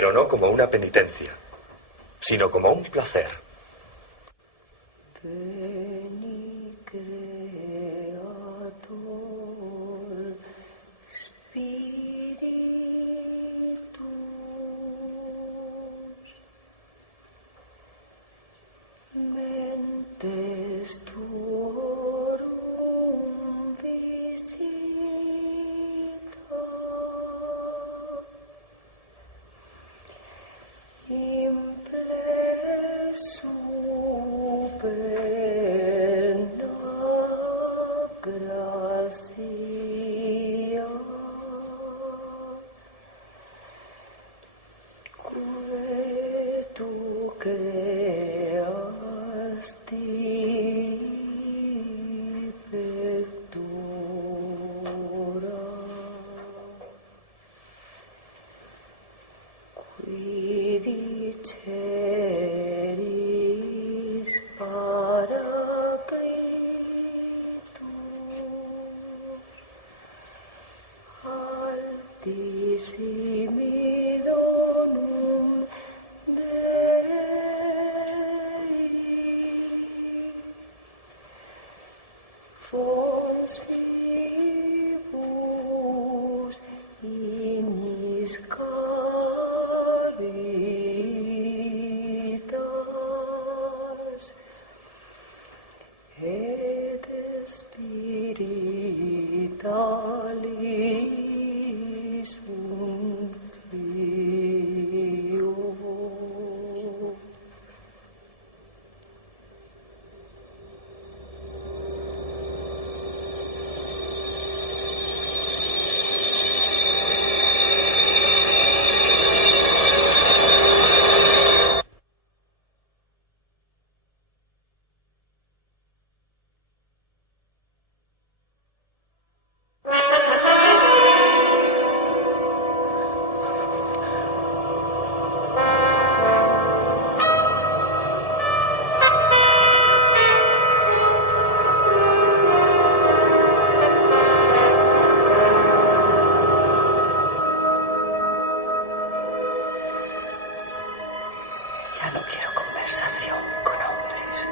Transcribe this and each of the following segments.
pero no como una penitencia, sino como un placer. Veni Creator Spiritus Mentes Tuorum Visita Imple Superna Gratia Cue Tu creasti pectora qui diceris Paraclitus altissimi donum Dei fons vivus ignis caritas et spiritualis untio. Ya no quiero conversación con hombres.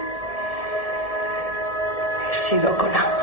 He sido con ángeles.